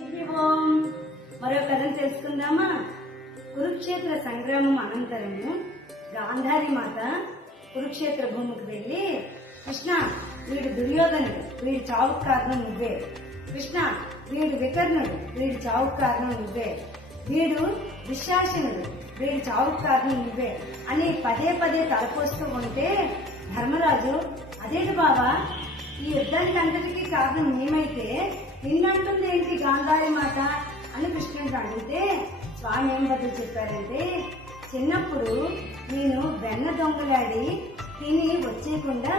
హరి ఓం మరో కథను తెలుసుకుందామా? కురుక్షేత్ర సంగ్రామం అనంతరము గాంధారి మాత కురుక్షేత్ర భూమికి వెళ్ళి కృష్ణ వీడు దుర్యోధనుడు వీడి చావుకు కారణం నువ్వే. కృష్ణ వీడు వికర్ణుడు వీడి చావుకు కారణం నువ్వే. వీడు దుశ్శాసనుడు వీడి చావుకు కారణం నువ్వే. అని పదే పదే తలపోస్తూ ఉంటే ధర్మరాజు అదేంటి బాబా ఈ యుద్ధానికి కారణం మేమైతే నిన్నంటుంది ఏంటి గాంధారి మాట అని కృష్ణుడు అడిగితే స్వామి ఏం బదులు చెప్పారంటే చిన్నప్పుడు నేను వెన్న దొంగలాడి తిని వచ్చేయకుండా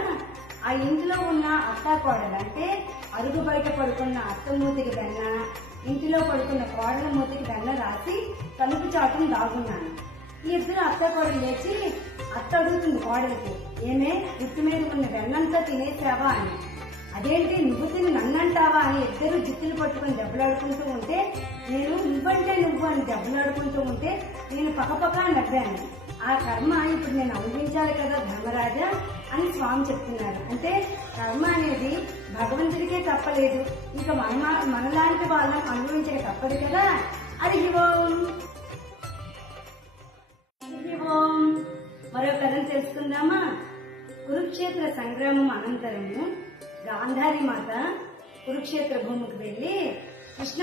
ఆ ఇంట్లో ఉన్న అత్త కోడలు అంటే అరుగు బయట పడుకున్న అత్త మూతికి వెన్న ఇంటిలో పడుకున్న కోడల మూతికి వెన్న రాసి తలుపు చాటును దాగున్నాను. ఈ ఇద్దరు అత్త కోడలు లేచి అత్త అడుగుతుంది కోడలికి. ఏమే? గుర్తు మీద ఉన్న వెన్నంతా తినేసావా అని. అదేంటి? నువ్వు తిని నన్నంటావా అని ఇద్దరు జిత్తులు పట్టుకుని దెబ్బలాడుకుంటూ ఉంటే నేను నువ్వంటే నువ్వు అని దెబ్బలాడుకుంటూ ఉంటే నేను పక్కపక్క నవ్వాను. ఆ కర్మ ఇప్పుడు నేను అనుభవించాలి కదా ధర్మరాజా అని స్వామి చెప్తున్నారు. అంటే కర్మ అనేది భగవంతుడికే తప్పలేదు. ఇంకా మన మనలాంటి వాళ్ళం అనుభవించక తప్పదు కదా. హరి ఓం. మరో కథను తెలుసుకుందామా? కురుక్షేత్ర సంగ్రామం అనంతరము గాంధారి మాత కురుక్షేత్ర భూమికి వెళ్ళి కృష్ణ